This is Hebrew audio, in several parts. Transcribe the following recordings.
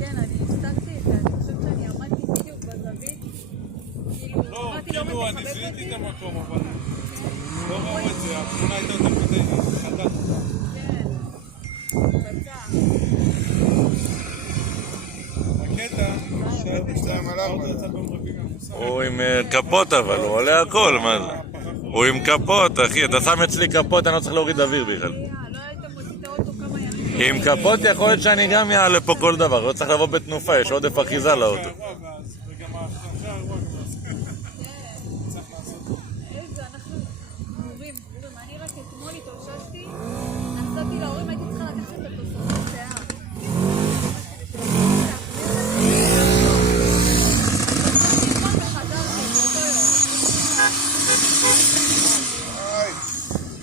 כן, אני הפסקתי את זה, אני חושבת שאני עמדתי בדיוק בזווית, לא, אמרתי, כאילו אני מתחבק זיהיתי אותי. את המקום, אבל לא ראו את זה, התמונה הייתה יותר מדי חדה. כן, פצע. הקטע, שהאוטו יצא ביום רביעי מהמוסר. הוא עם כפות אבל, הוא עולה הכל, מה זה? הוא עם כפות, אחי, אתה שם אצלי כפות, אני לא צריך להוריד אוויר בכלל. לא היית מוציא את האוטו כמה ימים. עם כפות יכול להיות שאני גם אעלה פה כל דבר, לא צריך לבוא בתנופה, יש עודף אחיזה לאוטו. וגם אחרי האירוע גם צריך לעשות. איזה, אנחנו גמורים. אני רק אתמול התאוששתי, נסעתי להורים, הייתי צריכה לקחת את התוספות שיער.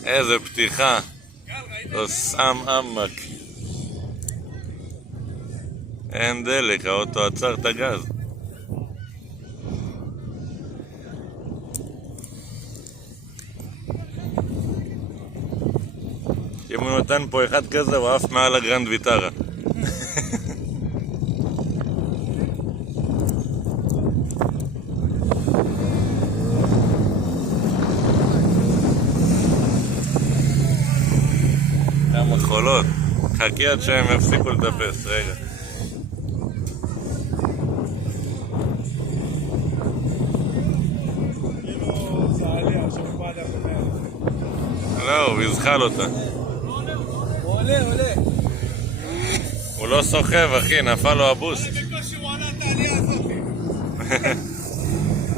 איזה פתיחה. סם עמק. אין דלק, האוטו עצר את הגז. אם הוא נותן פה אחד כזה, הוא עף מעל הגרנד ויטרה. כמה חולות. חכי עד שהם יפסיקו לטפס, רגע. כאילו זה עלייה, עכשיו הוא בא עליה במאה. לא, הוא יזחל אותה. הוא עולה. הוא לא סוחב, אחי, נפל לו הבוס. בקושי הוא עלה את העלייה הזאת.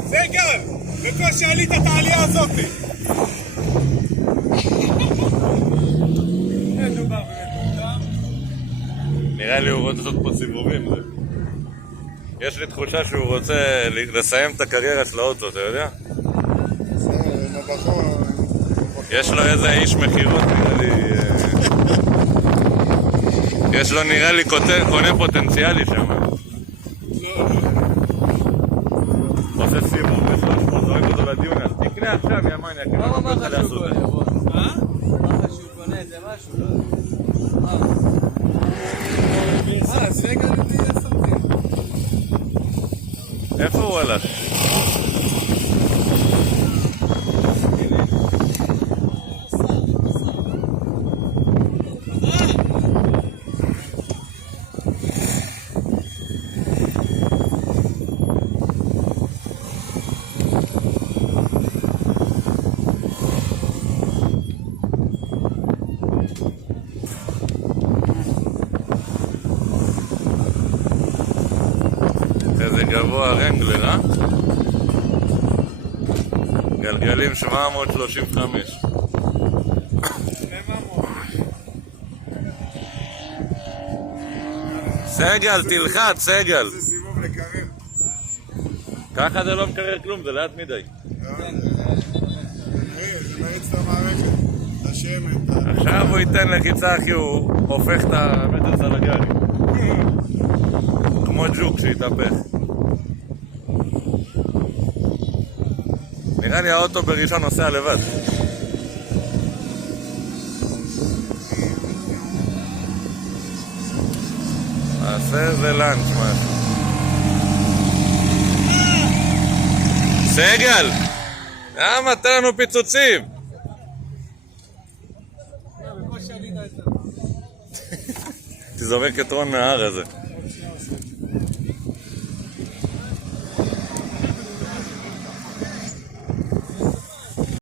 זה גל, בקושי עלית את העלייה הזאת. נראה לי הוא רוצה לעשות פה סיבובים. יש לי תחושה שהוא רוצה לסיים את הקריירה של האוטו, אתה יודע? יש לו איזה איש מחירות, נראה לי... יש לו נראה לי קונה פוטנציאלי שם. עושה סיבוב ב-300, זורק אותו לדיון, אז תקנה עכשיו, יא מניאק. מה אמר לך שהוא קונה? אמר לך שהוא קונה איזה משהו, לא? סגל אותי לסרטים. איפה הוא הלך? איזה גבוה רנגלר, אה? גלגלים 735. סגל, תלחץ, סגל. זה סיבוב לקרר. ככה זה לא מקרר כלום, זה לאט מדי. זה מריץ את המערכת, את השמן. עכשיו הוא ייתן לחיצה כי הוא הופך את המטר סלגרי. כמו ג'וק שהתהפך. נראה לי האוטו בראשון נוסע לבד. עשה איזה לאנץ' משהו. סגל! למה? תן לנו פיצוצים! תזורק את רון מההר הזה.